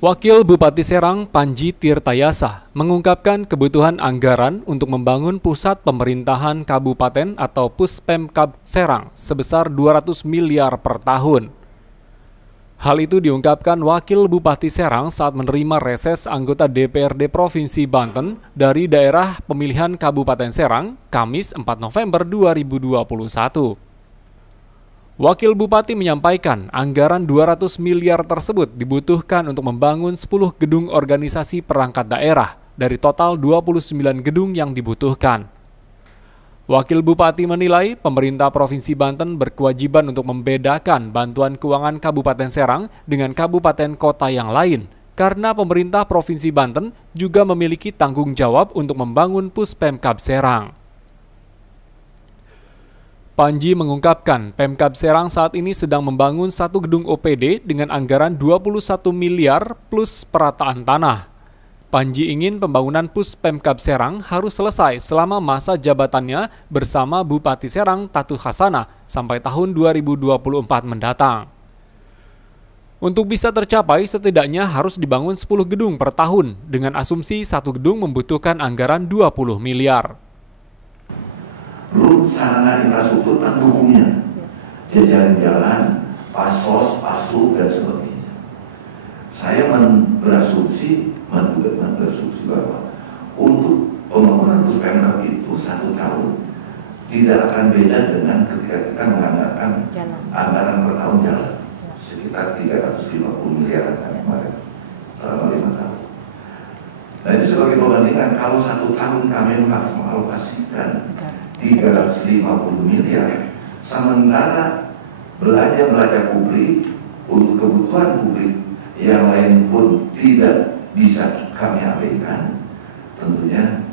Wakil Bupati Serang Panji Tirtayasa mengungkapkan kebutuhan anggaran untuk membangun pusat pemerintahan kabupaten atau Puspemkab Serang sebesar 200 miliar per tahun. Hal itu diungkapkan Wakil Bupati Serang saat menerima reses anggota DPRD Provinsi Banten dari daerah pemilihan Kabupaten Serang, Kamis 4 November 2021. Wakil Bupati menyampaikan anggaran 200 miliar tersebut dibutuhkan untuk membangun 10 gedung organisasi perangkat daerah dari total 29 gedung yang dibutuhkan. Wakil Bupati menilai pemerintah Provinsi Banten berkewajiban untuk membedakan bantuan keuangan Kabupaten Serang dengan kabupaten kota yang lain, karena pemerintah Provinsi Banten juga memiliki tanggung jawab untuk membangun Puspemkab Serang. Panji mengungkapkan Pemkab Serang saat ini sedang membangun satu gedung OPD dengan anggaran 21 miliar plus perataan tanah. Panji ingin pembangunan Puspemkab Serang harus selesai selama masa jabatannya bersama Bupati Serang Tatu Hasana sampai tahun 2024 mendatang. Untuk bisa tercapai setidaknya harus dibangun 10 gedung per tahun dengan asumsi satu gedung membutuhkan anggaran 20 miliar. Belum sarana infrastruktur pendukungnya, jalan-jalan, pasos, pasu, dan sebagainya. Saya berasumsi bahwa untuk pembangunan Puspemkab itu 1 tahun tidak akan beda dengan ketika kita menganggarkan anggaran per tahun jalan sekitar 350 miliar kemarin selama 5 tahun. Nah itu sebagai perbandingan, kalau 1 tahun kami harus mengalokasikan 350 miliar, sementara belanja publik untuk kebutuhan publik yang lain pun tidak bisa kami abaikan, tentunya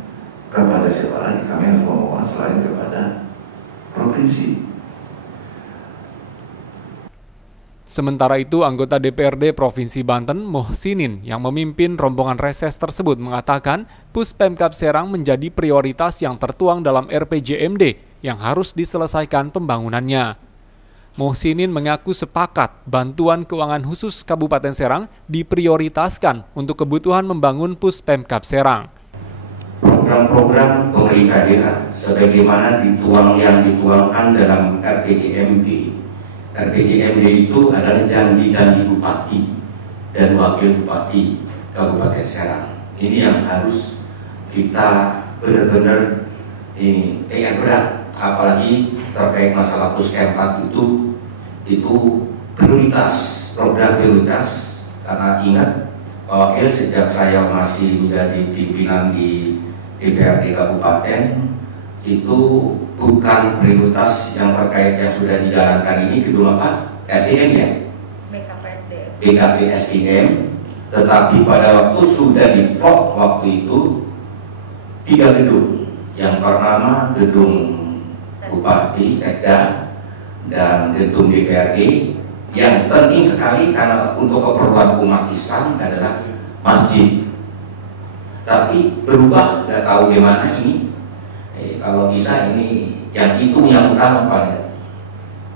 kepada siapa lagi kami harus memohon selain kepada provinsi. Sementara itu, anggota DPRD Provinsi Banten, Muhsinin, yang memimpin rombongan reses tersebut mengatakan Puspemkab Serang menjadi prioritas yang tertuang dalam RPJMD yang harus diselesaikan pembangunannya. Muhsinin mengaku sepakat bantuan keuangan khusus Kabupaten Serang diprioritaskan untuk kebutuhan membangun Puspemkab Serang. Program-program pemerintah daerah sebagaimana dituangkan dalam RPJMD. RPJMD itu adalah janji-janji Bupati dan Wakil Bupati Kabupaten Serang. Ini yang harus kita benar-benar tekan berat, apalagi terkait masalah Puspemkab itu prioritas, program prioritas. Karena ingat, Wakil sejak saya masih menjadi pimpinan di DPRD Kabupaten itu bukan prioritas yang terkait yang sudah dijalankan ini gedung apa? SDM ya? BKPSDM. Tetapi pada waktu sudah di-vote waktu itu 3 gedung. Yang pertama gedung Bupati, Sekda, dan gedung DPRD. Yang penting sekali karena untuk keperluan umat Islam adalah masjid. Tapi berubah, nggak tahu gimana ini. Kalau bisa ini yang itu yang utama paling,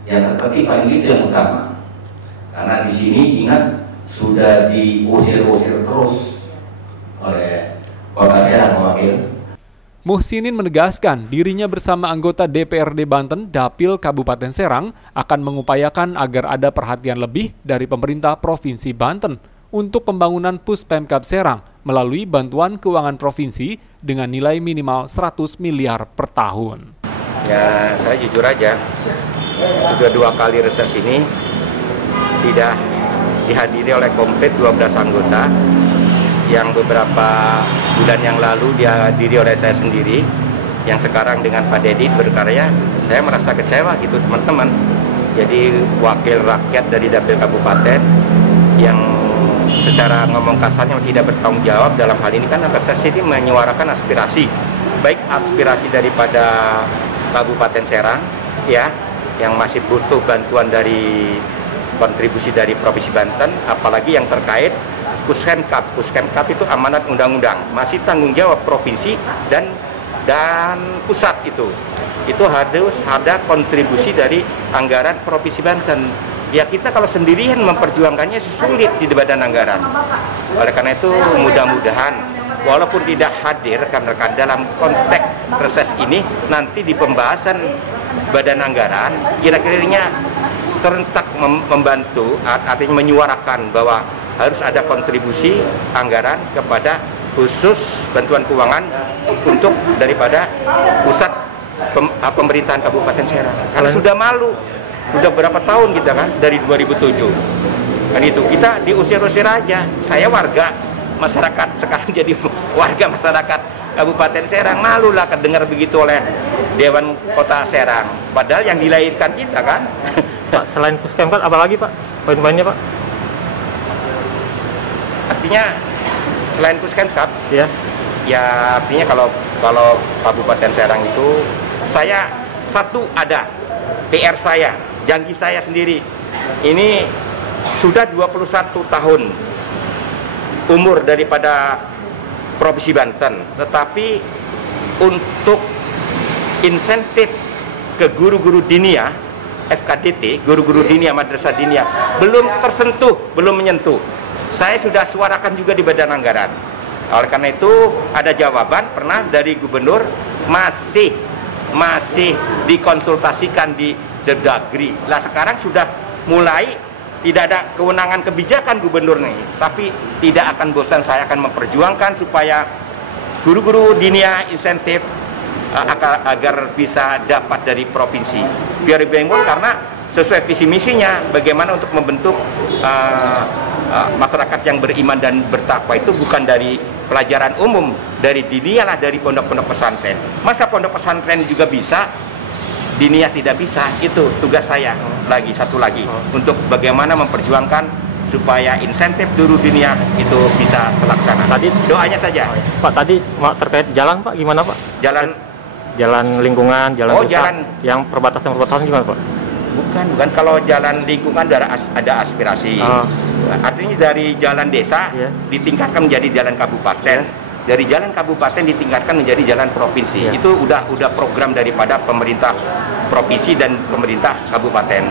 yang terpenting paling itu yang utama. Karena di sini ingat sudah diusir-usir terus oleh Kota Serang Wakil. Muhsinin menegaskan dirinya bersama anggota DPRD Banten Dapil Kabupaten Serang akan mengupayakan agar ada perhatian lebih dari pemerintah Provinsi Banten untuk pembangunan Puspemkab Serang melalui bantuan keuangan provinsi dengan nilai minimal 100 miliar per tahun. Ya, saya jujur aja, sudah 2 kali reses ini tidak dihadiri oleh komplit 12 anggota, yang beberapa bulan yang lalu dihadiri oleh saya sendiri, yang sekarang dengan Pak Dedi berkarya. Saya merasa kecewa gitu teman-teman. Jadi wakil rakyat dari Dapil Kabupaten yang secara ngomong kasarnya tidak bertanggung jawab dalam hal ini, kan reses ini menyuarakan aspirasi, baik aspirasi daripada Kabupaten Serang ya, yang masih butuh bantuan dari kontribusi dari Provinsi Banten, apalagi yang terkait Puspemkab. Puspemkab itu amanat undang-undang, masih tanggung jawab provinsi dan pusat. Itu harus ada kontribusi dari anggaran Provinsi Banten. Ya kita kalau sendirian memperjuangkannya sulit di badan anggaran. Oleh karena itu mudah-mudahan walaupun tidak hadir rekan-rekan dalam konteks reses ini, nanti di pembahasan badan anggaran kira-kiranya serentak membantu, artinya menyuarakan bahwa harus ada kontribusi anggaran kepada khusus bantuan keuangan untuk daripada pusat pemerintahan Kabupaten Serang. Karena sudah malu, sudah berapa tahun kita kan dari 2007. Kan itu kita diusir-usir aja. Saya warga masyarakat, sekarang jadi warga masyarakat Kabupaten Serang, malu lah kedengar begitu oleh Dewan Kota Serang. Padahal yang dilahirkan kita kan. Pak, selain Puspemkab apa lagi Pak? Poin-poinnya Pak? Artinya selain Puspemkab, Ya. ya artinya kalau Kabupaten Serang itu saya satu ada PR saya, janji saya sendiri. Ini sudah 21 tahun umur daripada Provinsi Banten, tetapi untuk insentif ke guru-guru dinia FKDT, guru-guru dinia madrasah dinia belum tersentuh, belum menyentuh. Saya sudah suarakan juga di badan anggaran. Oleh karena itu ada jawaban pernah dari gubernur, masih dikonsultasikan di Depdagri. Lah sekarang sudah mulai tidak ada kewenangan kebijakan gubernur nih, tapi tidak akan bosan saya akan memperjuangkan supaya guru-guru dinia insentif agar bisa dapat dari provinsi. Biar bingung karena sesuai visi misinya bagaimana untuk membentuk masyarakat yang beriman dan bertakwa itu bukan dari pelajaran umum, dari dinia lah, dari pondok-pondok pesantren. Masa pondok pesantren juga bisa, dinia tidak bisa? Itu tugas saya satu lagi untuk bagaimana memperjuangkan supaya insentif guru dinia itu bisa terlaksana. Tadi doanya saja. Pak, tadi terkait jalan Pak, gimana Pak? Jalan lingkungan, jalan desa, yang perbatasan gimana Pak? Bukan. Kalau jalan lingkungan ada aspirasi. Artinya dari jalan desa ditingkatkan menjadi jalan kabupaten. Dari jalan kabupaten ditingkatkan menjadi jalan provinsi. Itu udah program daripada pemerintah provinsi dan pemerintah kabupaten.